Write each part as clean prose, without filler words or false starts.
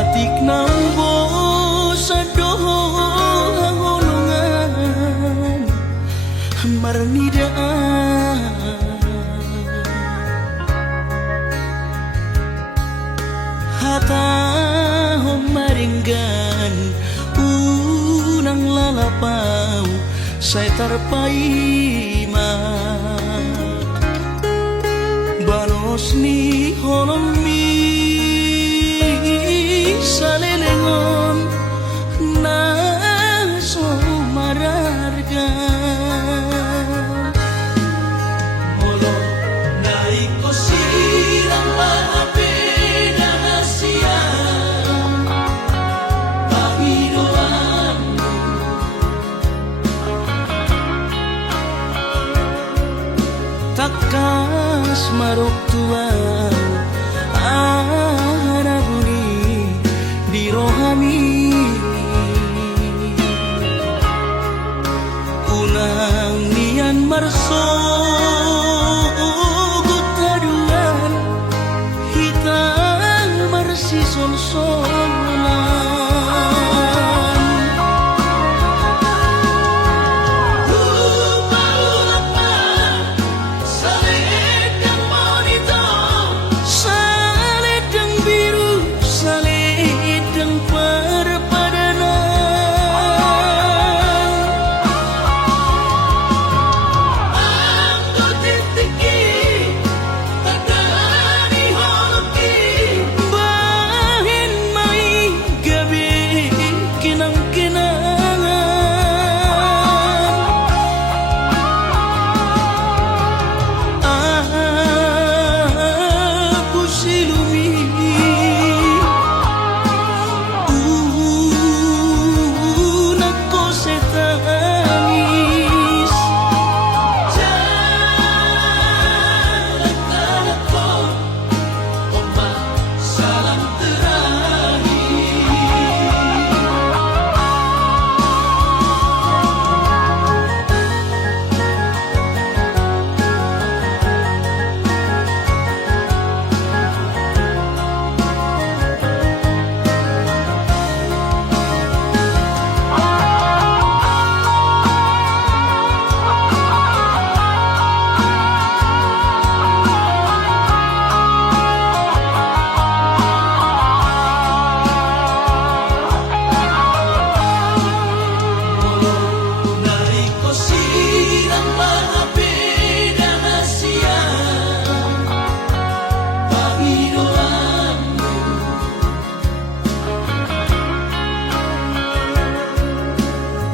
Atik nambo sa dohongan marnidaan hata maringgan unang lalapaw say tarpaima banos ni honomi salelengon na sumararga molo naik ko silang maapeda na siya Panginoon takas maruktuan arabuni di rohami unang nian marso gutaduan hitang marsi sonsonan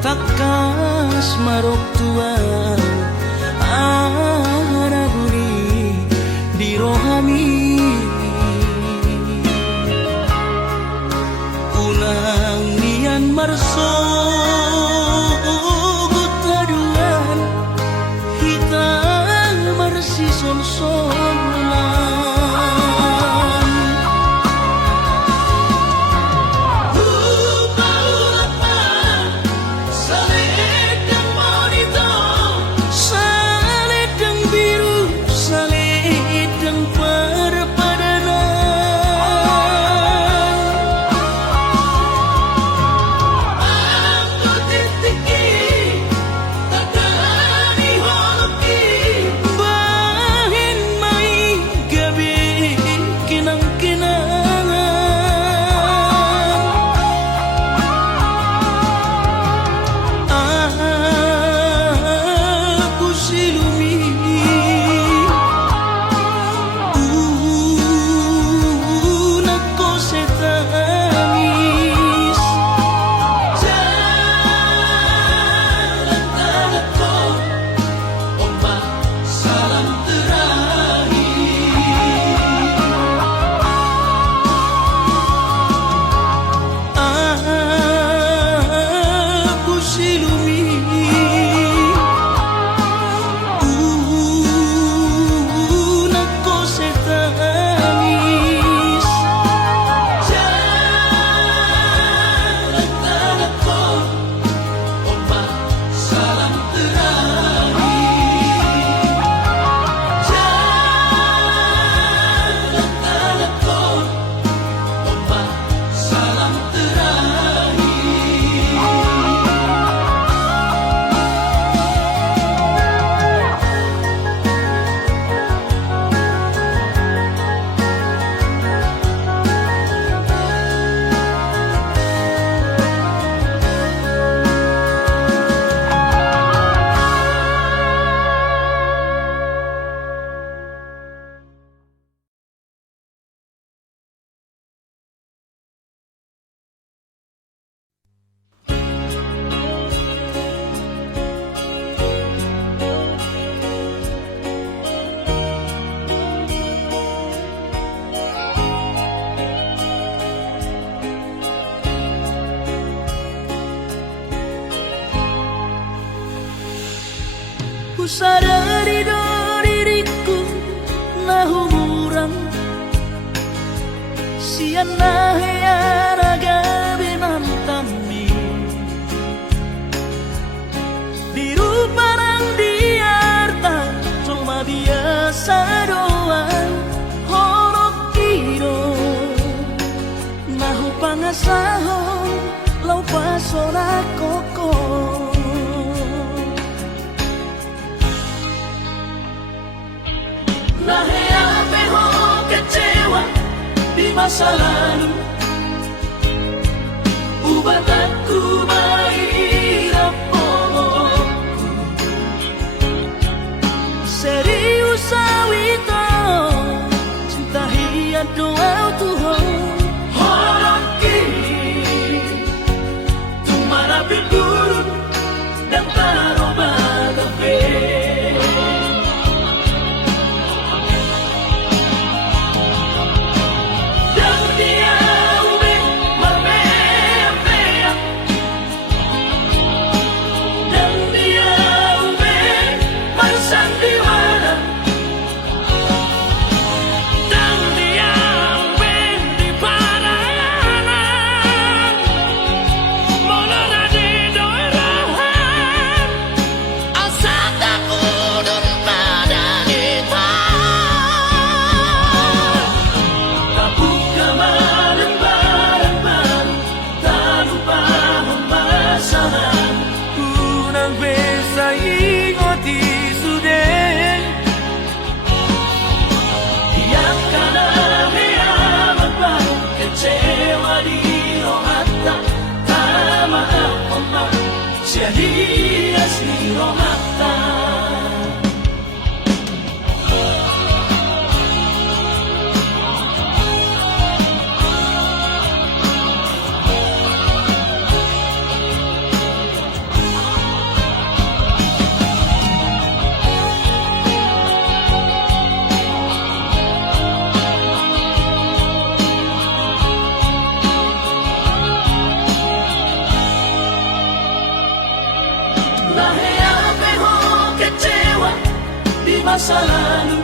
takas maruktuan arabuni di rohami unang nian marso gutaduan hitang marsi sonsonan sadari do diriku na humuran sian na heyana gabi mantami biru parang diarta cuma biasa doang horok kiro nahu pangasahon lau pasona koko naheape ho kecewa di masa lalu ubat aku mahirap pomokku serius awito cinta hiat doa Tuhan horoki tumarapi burun dan taroba gabe jadi asli rohata masa lalu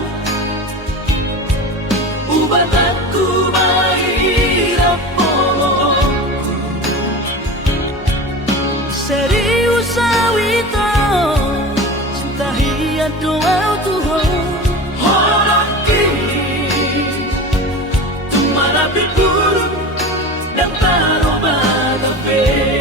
ubat aku mahirap pomokku serius awito cinta hiat doa Tuhan horoki tumarapi burung dan taroba gabe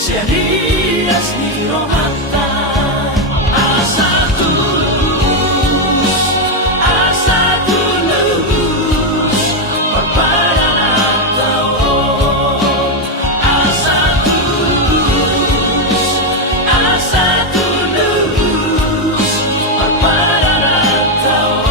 jadi asli rohata asa tulus perpadangan tao asa tulus perpadangan tao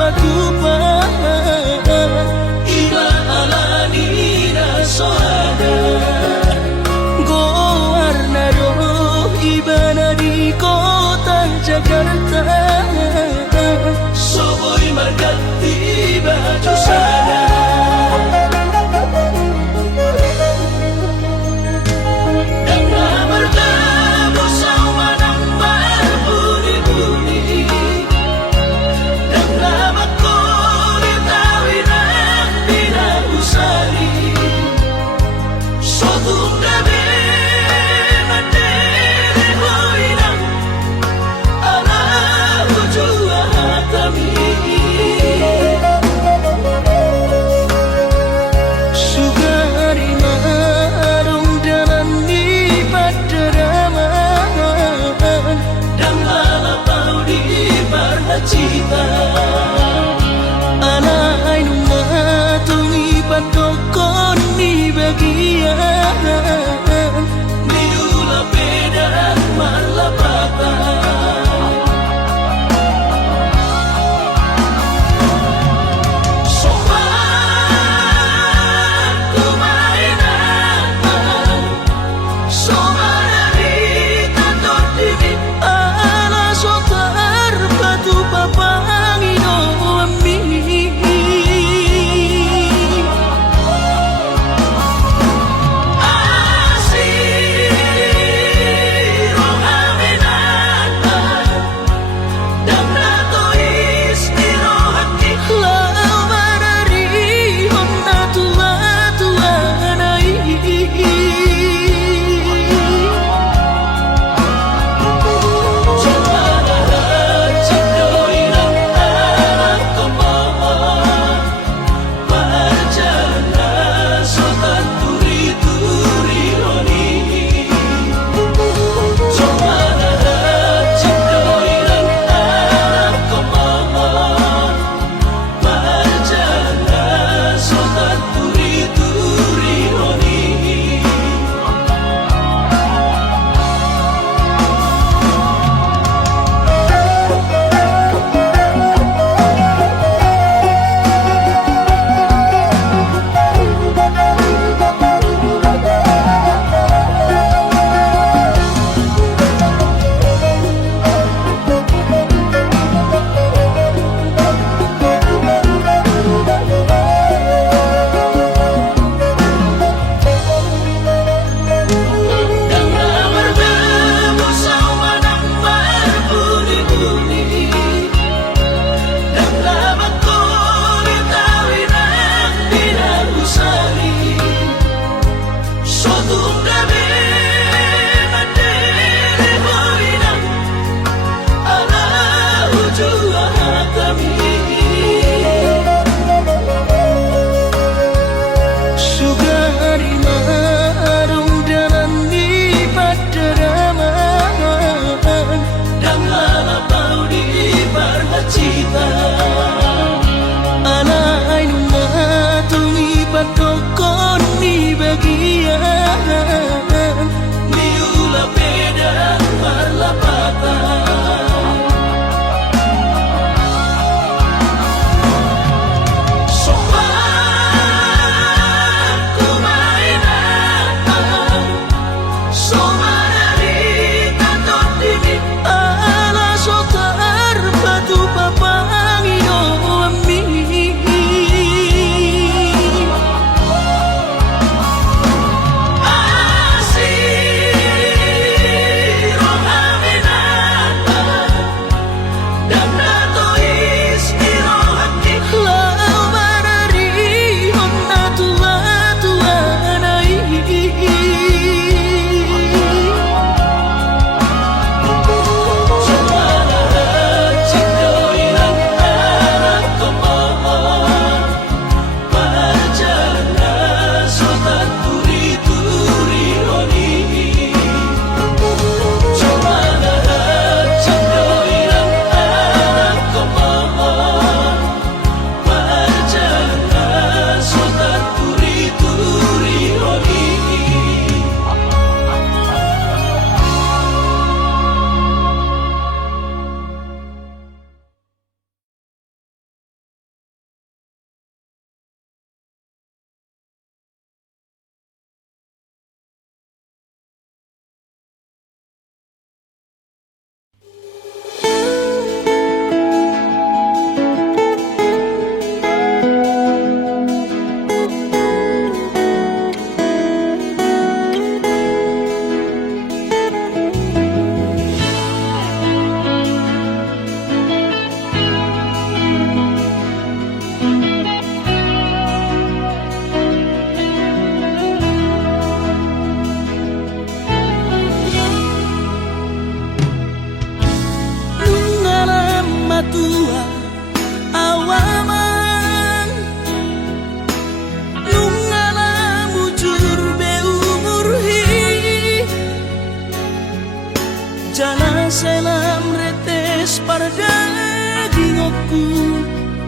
patupa Iba alani na soada Go warna roh ibana di kota Jakarta Soboy magati baju sana Dan bertemu sama nang berbunyi-bunyi Dan lama kulit tawinan tidak usari Sotung gabi mandiri hoinang Ala hujua hatami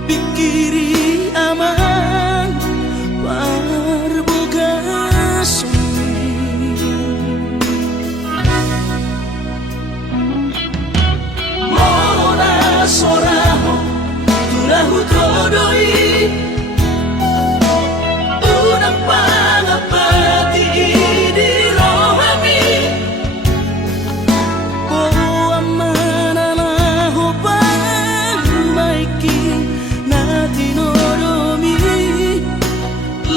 pikiri aman parboga sumi Mona soraho turahu todoi unang pangapati di rohami oh amana na hopang maiki na tinoromi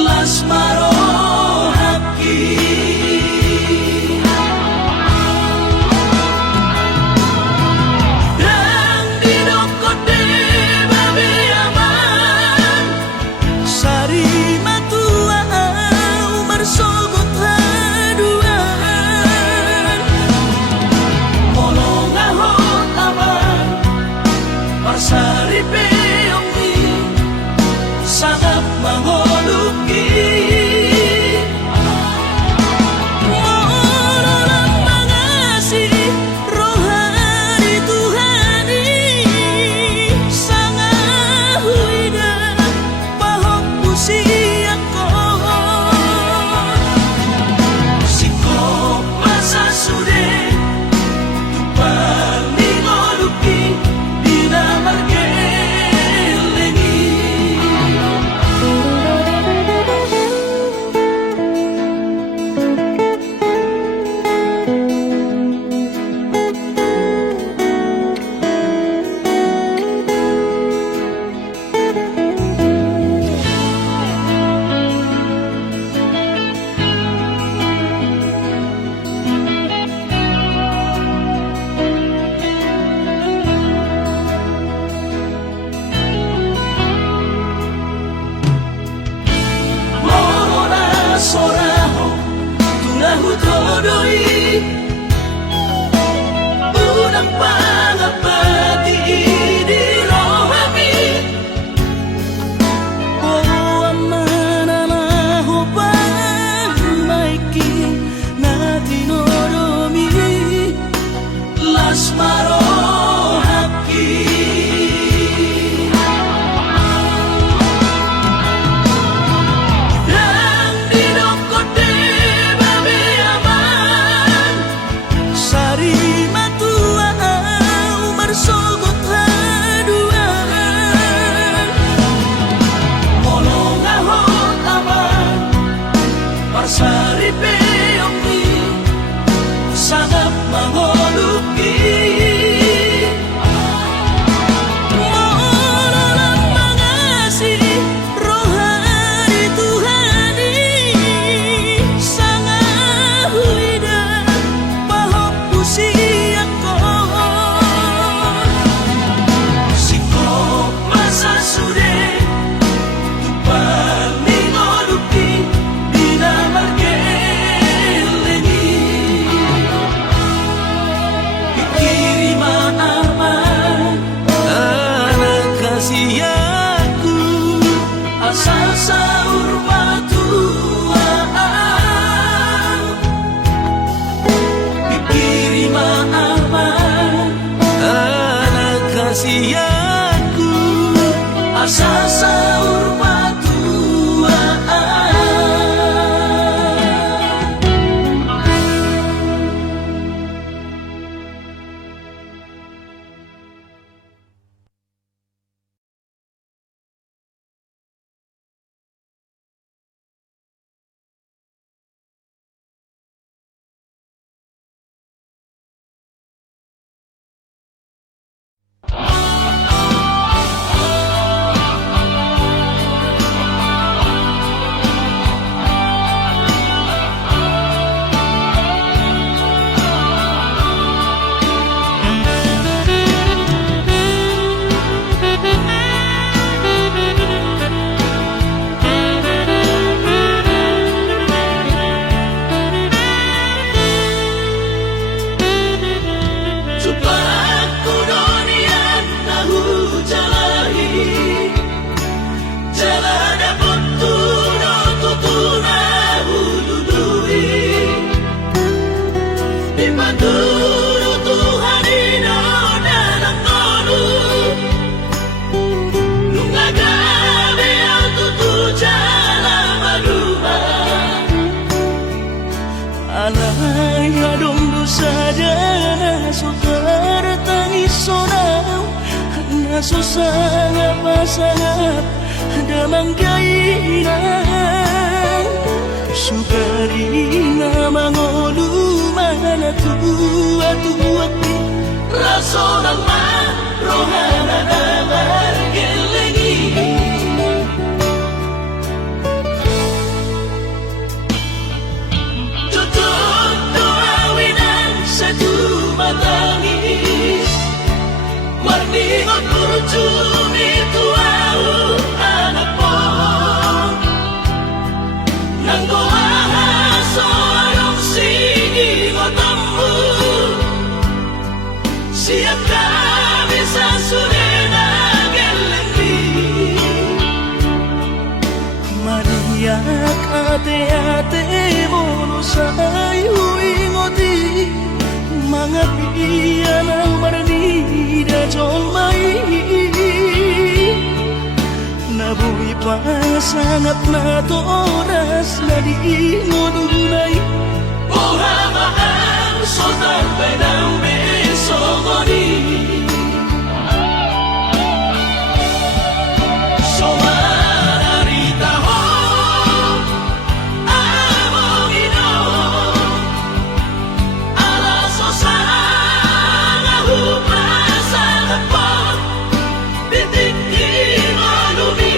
las marohaki dan didokote babi aman sari matua umar sogot haduan molong ahot aman marsari peongi sangat mangoluki Morolang mangasi rohani Tuhani sangat huida pahok pusiako sikop masa sude tupang ningoluki dinamargelengi Mona soraho turahu todoi unang pangapati di rohami oh amana na hopang maiki na tinoromi las marohaki dan didokote babi aman sari matua umar sogot haduan molong ahot aman marsari peongi sangat mangoluki Morolang mangasi rohani Tuhani sangat huida pahok pusiako sikop masa sude tupang ningoluki dinamargelengi pikiri maaman anak kasihku asal sahur matuaan pikiri maaman anak kasihku asal sahur matuaan susah pasangan dalam kainan Sugari nama ngolu mana tua Raso ng rohana na margelengi Tutup doawinan sa tumatangis Marningot kurjumi tuau anak mo Nang gawa so anong sige ngotamu Siap kami sa surena geleni Maria ate mono sayu ingoti mga piyan ang maranida jolmai Nabuhi pa sangat na to oras na di ngununay Buhamaan sultan ng besogoni Somararita ho among ino Alaso sa nahupa sa kapag Bitik imanumi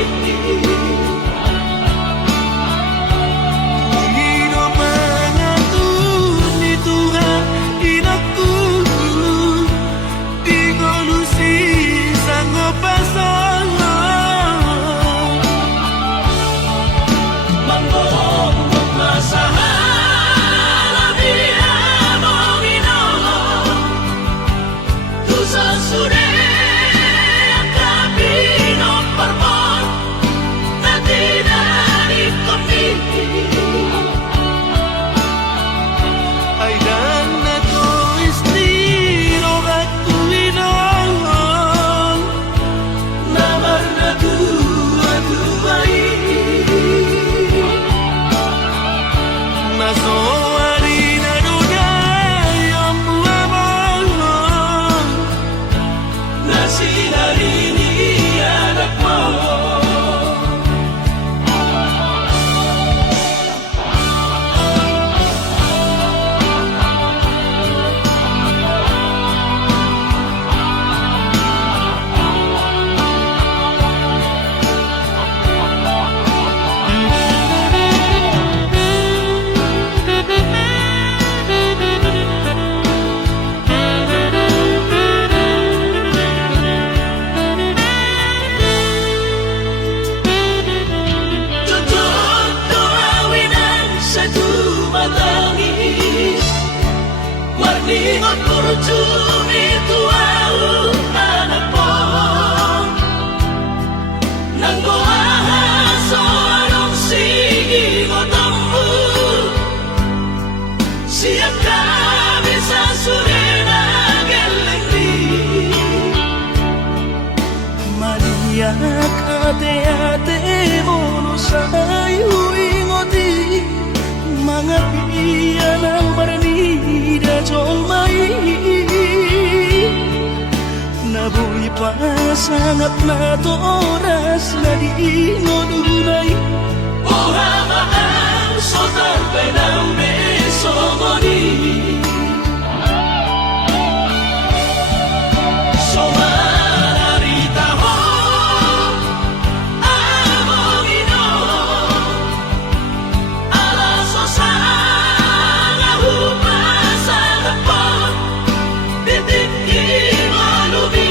Marningot kurjumi tuau anak mo Nang gawa so anong sige ngotamu Siap kami sa surena gelengni Maria ate mono sayu ingoti mga piyan ang maranida jolmai Nabuhi pa sangat na to oras na di ngununay Buhamaan sultan ng besogoni Somararita ho among ino Alaso sa nahupa sa kapag Bitik imanumi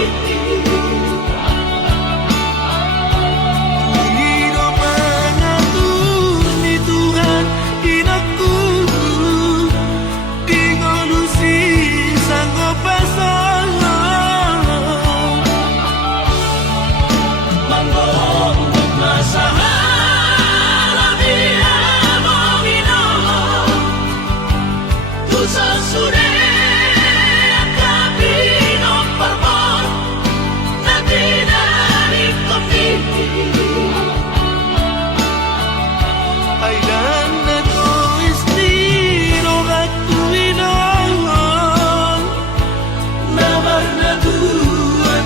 Namar na tua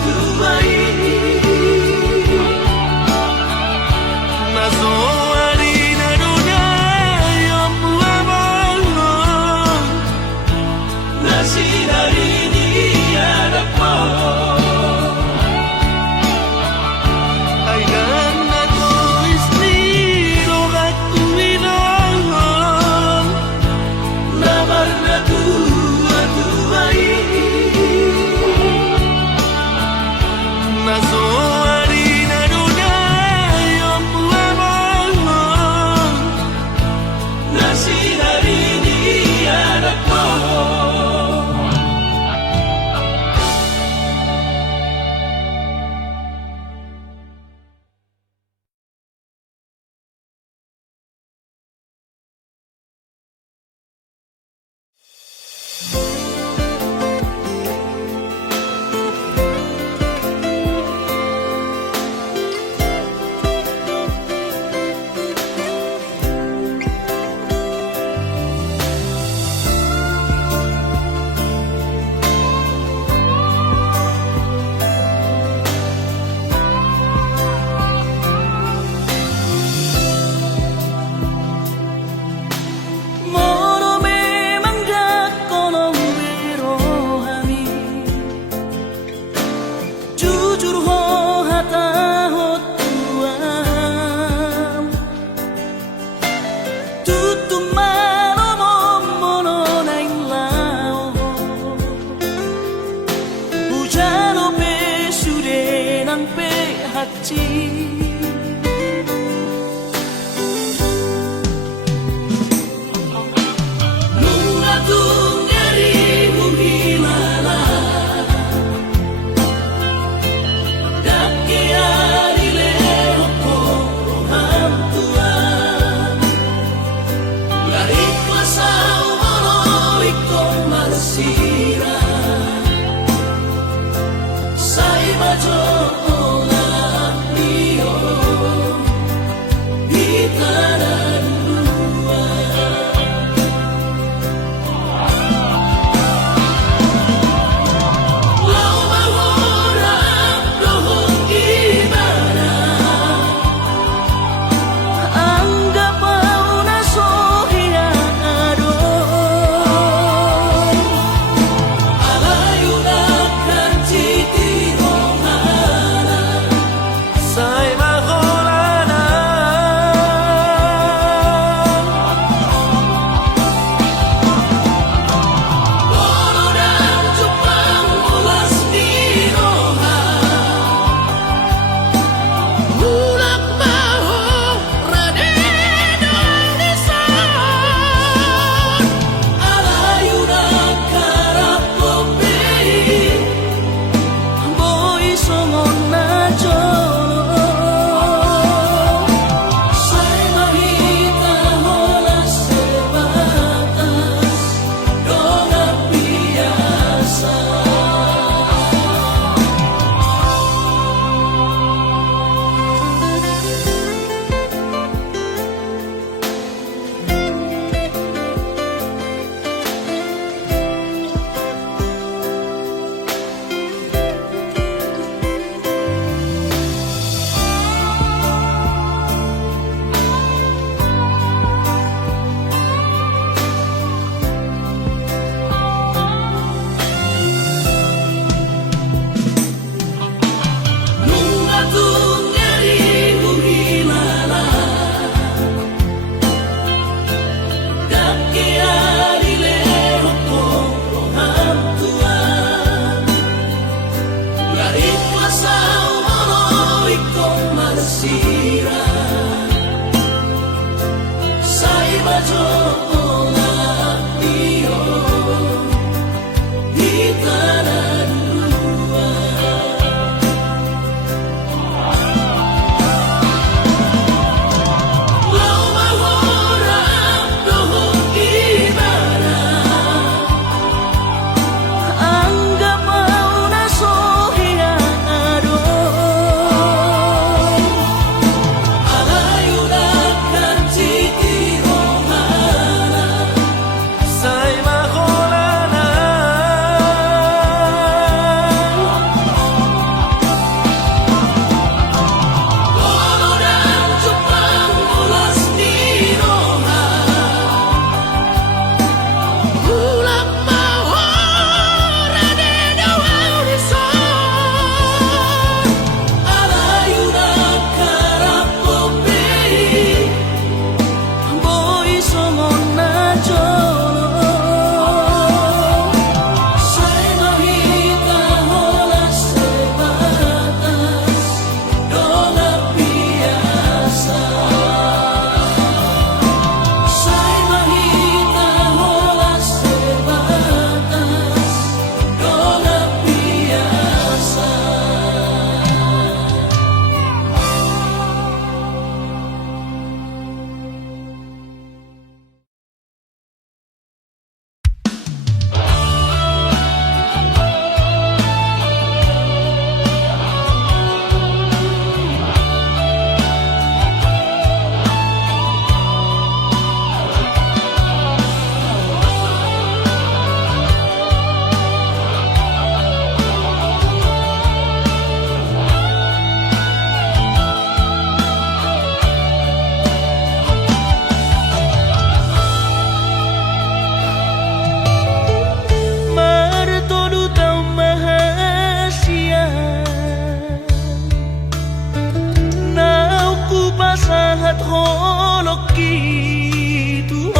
at holok gitu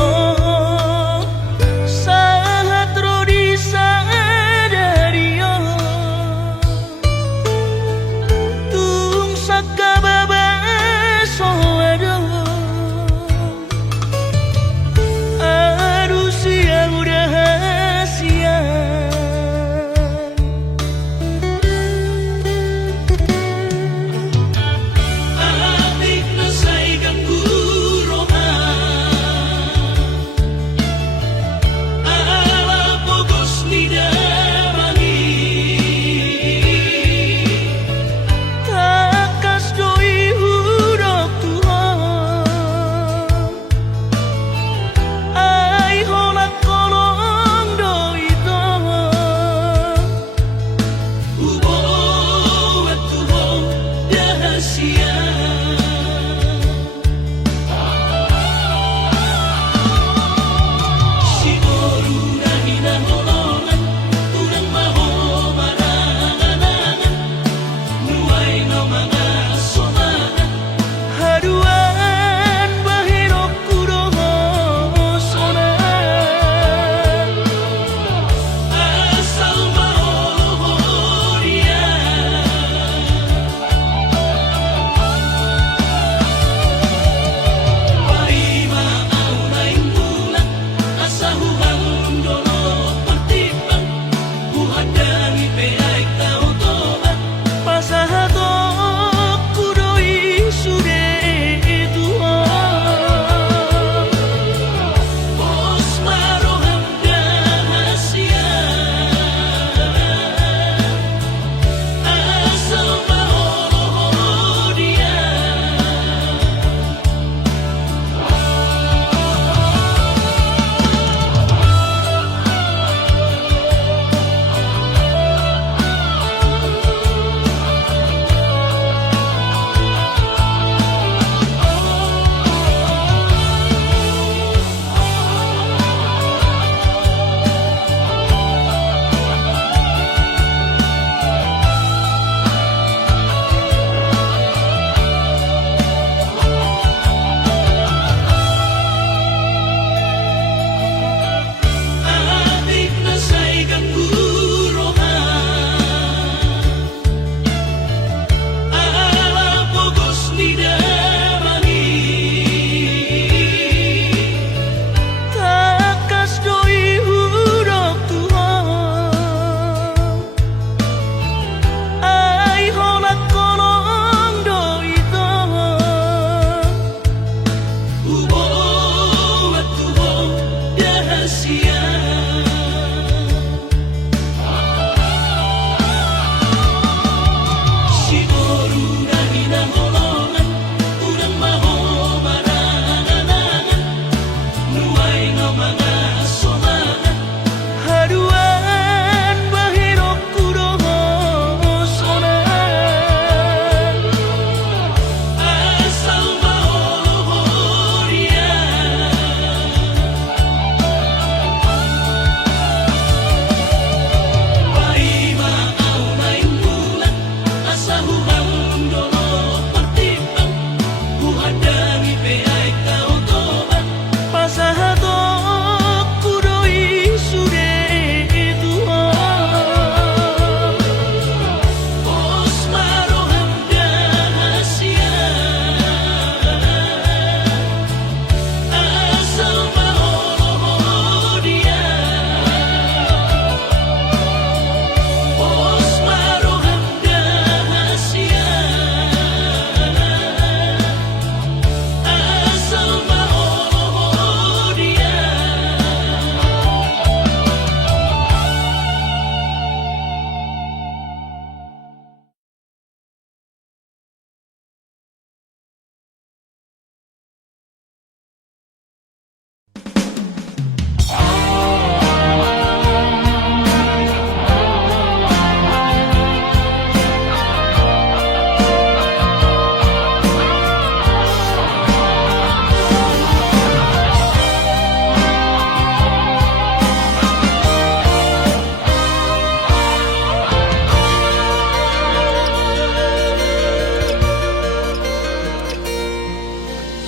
sahat rodi sadariyo tung sakababa soado aduh siang udah siang Atik na sa'y kanggurohan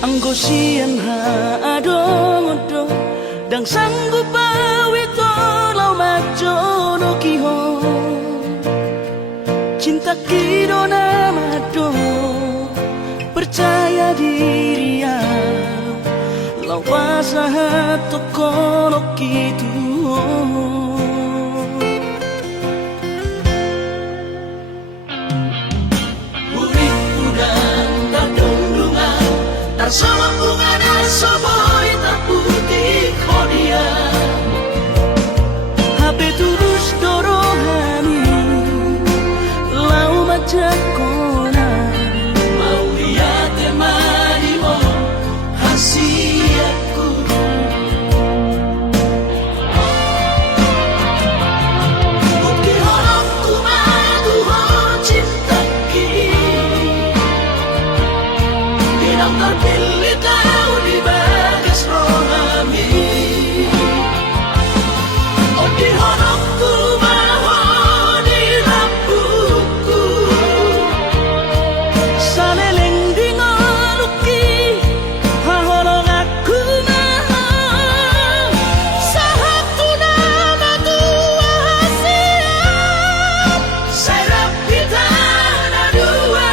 Anggo sian adong-odong dang sanggup bawi tolau majono kiho cinta kidona mado percaya diri ya lau pasahat tokono kitu sama bunga dan soboy tak putih kodia HP tulus dorohani lau macam kona mau lihat temani mo hasiatku bukti orang tu madu cinta kini Dinang terpilih kau di bagas rohami Oh di honokku maho di lampuku saleleng di ngoluki hahorong aku maha sahatu nama tua hasiat Serap kita ada dua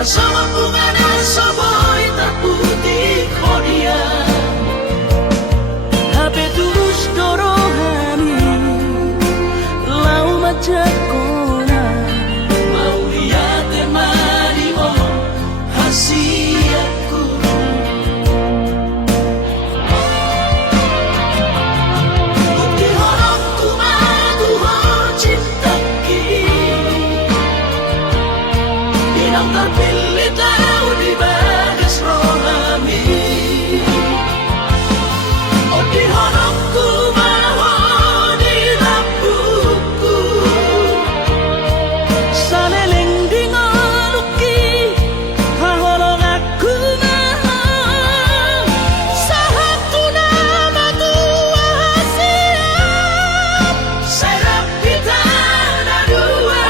sama bunga dan soboy tak putih kodia HP tulus dorohani lau macam kona mau lihat temani mo hasiatku bukti horongku madu cinta kini Dinang terpilih kau di bagas rohami Oh di honokku maho di lampuku saleleng di ngoluki hahorong aku maha sahatu nama tua hasiat Serap kita ada dua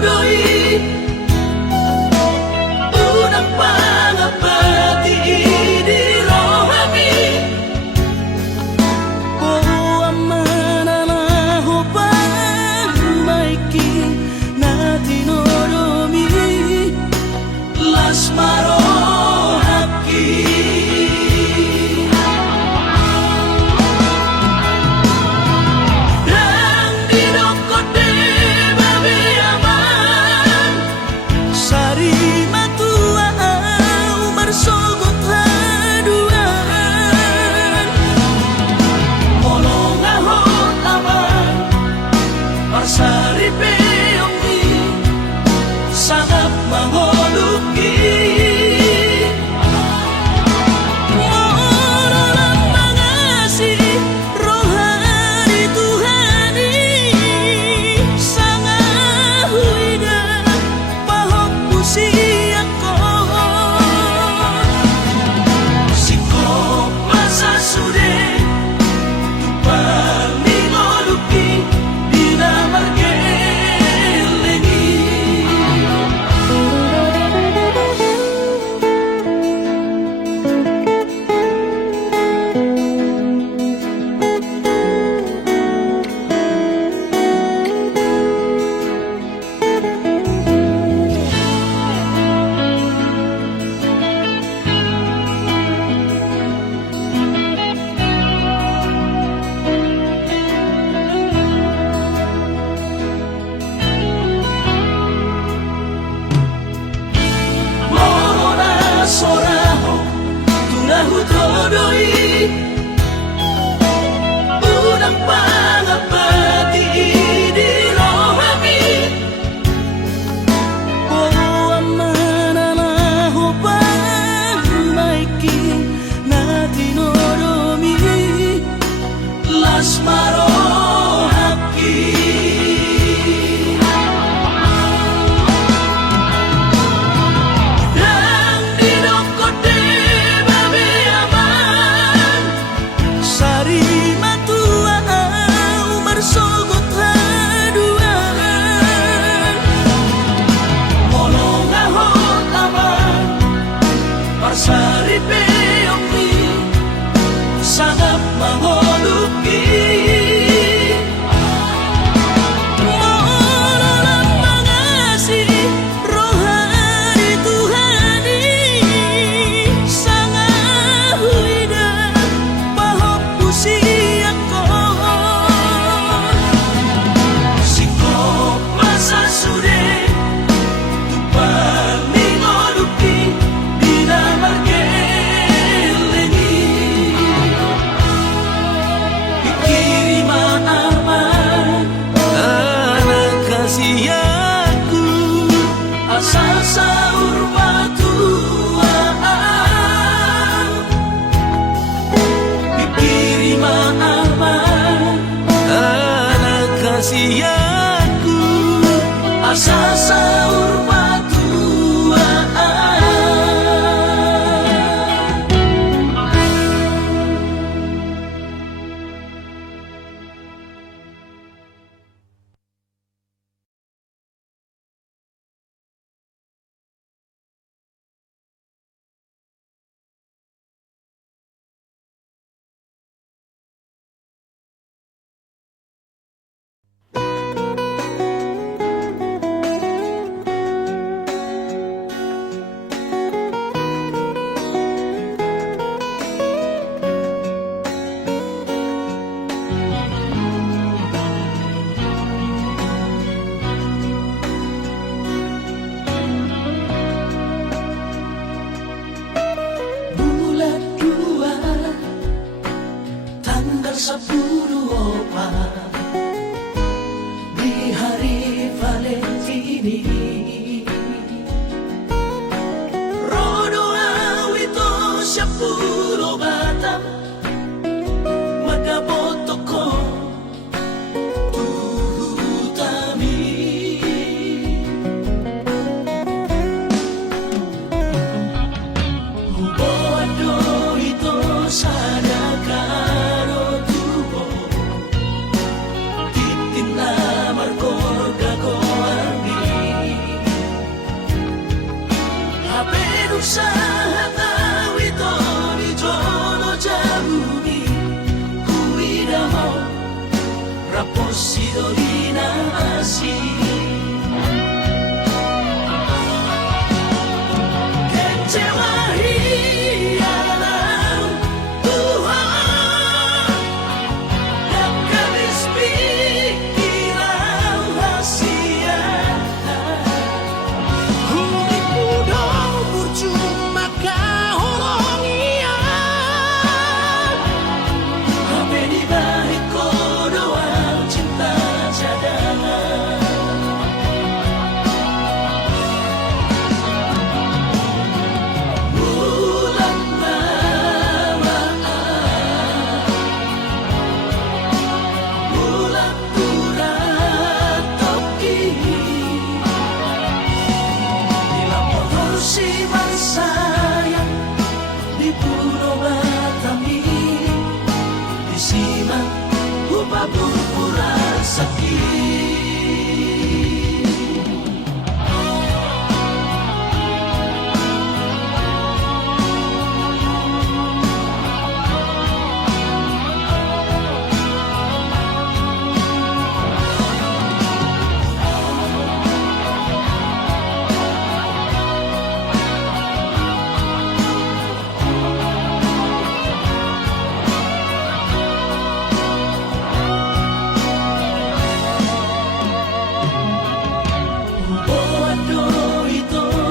doi unang pangabati di rohani Bahwa mananaho pagmaiki natin oromi las marohaki dan di dokote babi aman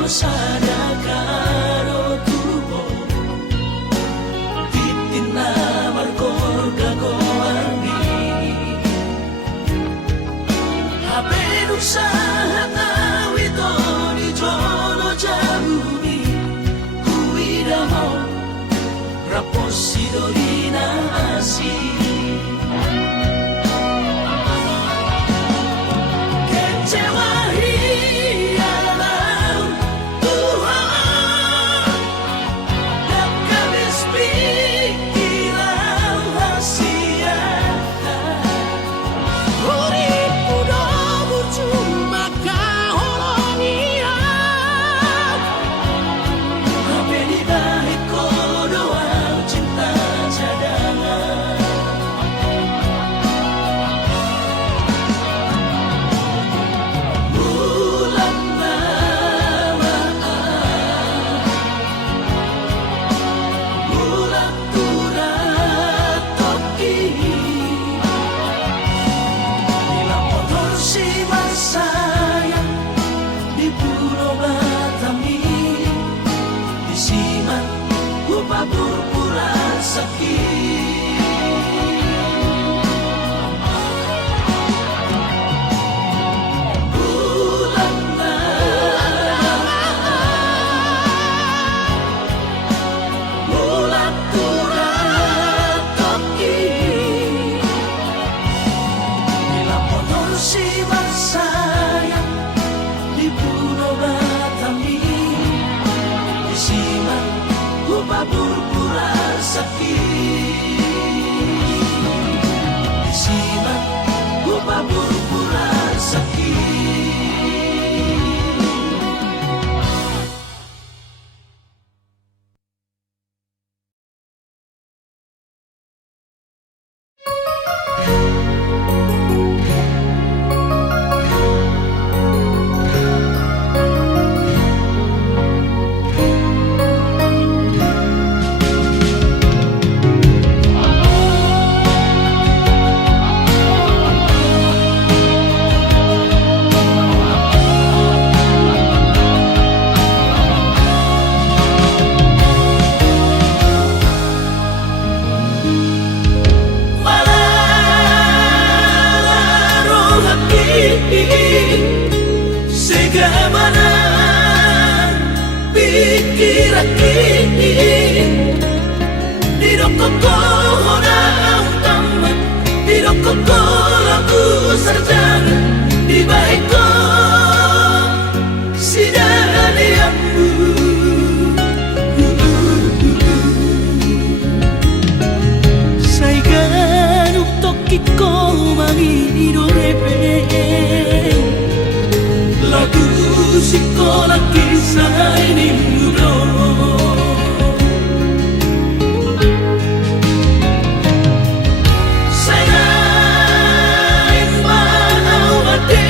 sada karo tuwo titina markor kagoani habenu saha tawi toni jono jamuni kuida mo raposido dinasi kecewa hialau Tuhan dan kami pikiran hasia uripu domu cuma kaholonia tapi di balik doa cinta cadangan bulan bulan turat toki bila motor si sayang di Pulau Batami disiman upah pura sakit bulan bulan turat toki bila motor si sayang di Pulau Batami disiman upah pura sakit disiman upah pura sakit Malarong hati segamana pikir aki di dokoko na tamat di dokoko lagu sarjana di baiko sidaliamu Saigan tokiko mangido repeng lagu sekolah kisah ini mudo Sayang mau mati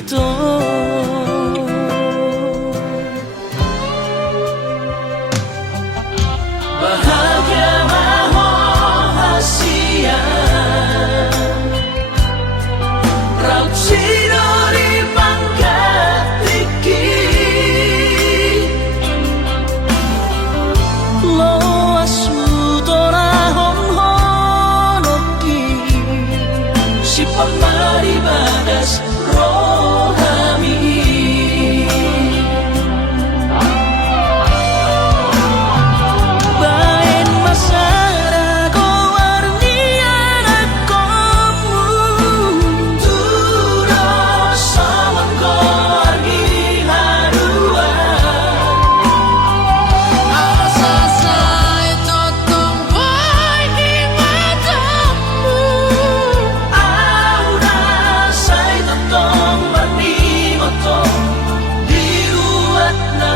dito. Bahagia rahasia Raut sinori pangkat tinggi Lo asudora hong honoki Si pamari badas rohami Bain masara ko warnian akomu Turo sawan ko argi harua Asa saya totong boy di matamu. Aura say totong berni moto Diruat na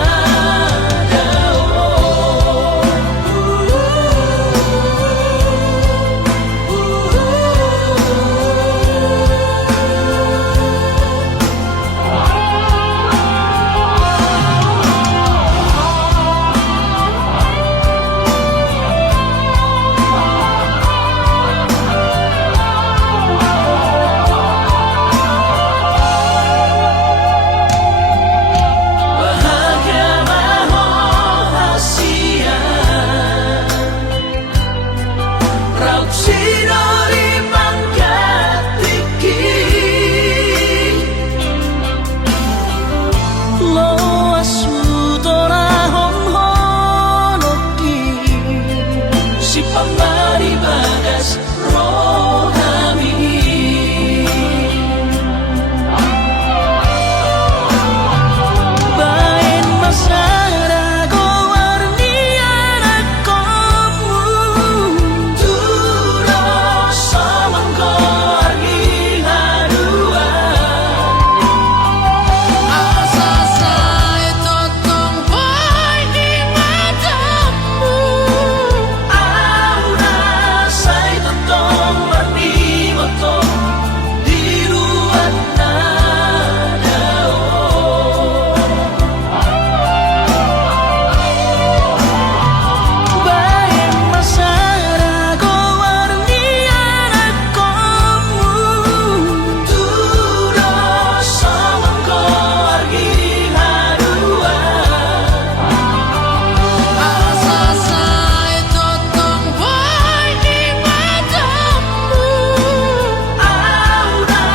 Bahagia rahasia Raut sinori pangkat tinggi Lo asudora hong honoki Si pamari bagas rohami Bain masara ko warnian akomu Turo sawan ko argi harua Asa saya totong boy di matamu. Aura say totong berni moto Diruat na Bain masara ko warnian akomu Turo sawan ko argi harua Asa saya totong boy di matamu. Aura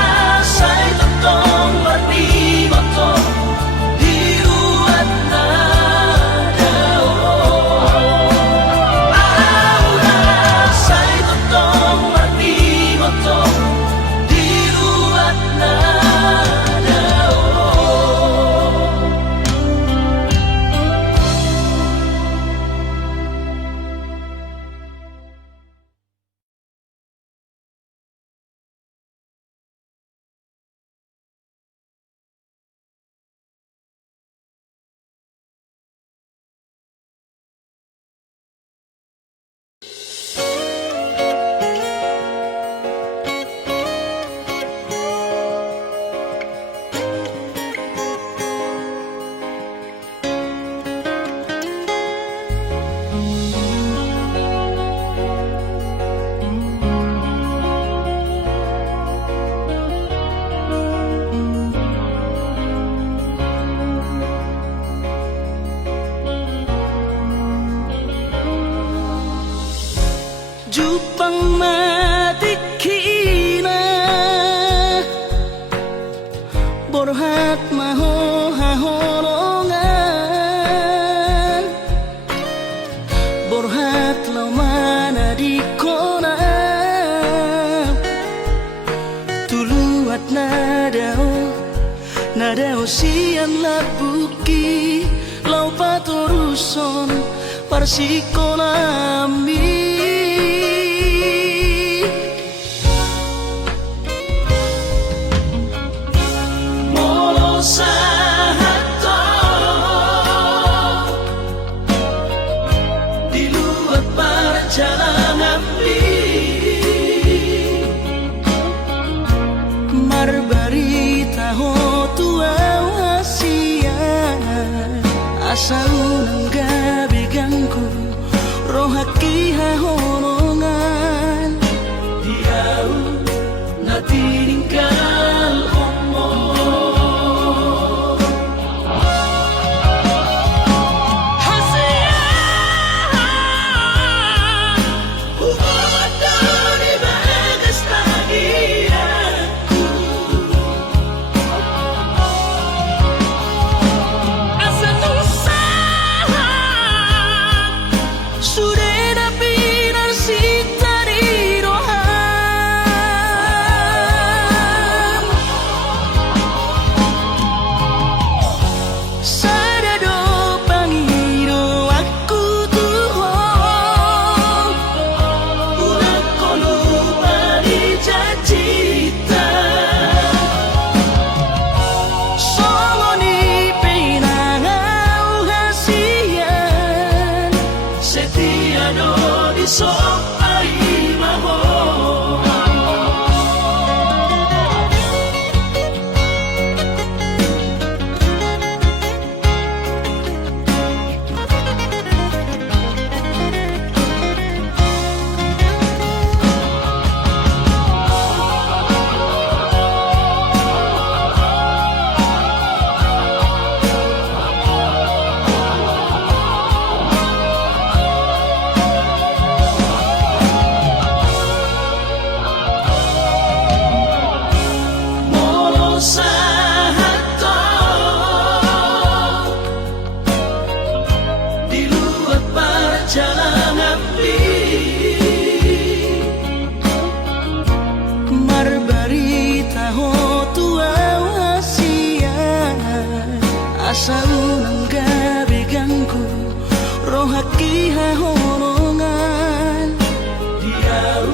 say totong berni moto Diruat na Aura say totong berni moto Diruat na Jupang matikina Borhat maho hahorongan Borhat lau mana di kona Tuluat nadao sian labuki Lau patoruson parsikonami Molo sahato Diluat perjalanan Marbarita ho asa unang gabi gangku rohaki hahonongan Diau na tininggal mo Umatari bagas lagi aku Asa nusahan sudah napinar sita di rohan sadado pangiro aku tuhong Ulang ko lupa di jajita songo ni pinangau hasian Setia no di sopai maho Molo sa hatong diluat perjalanan marbarita ho tuau hasian asa unang gabi gangku rohaki hahonongan Diau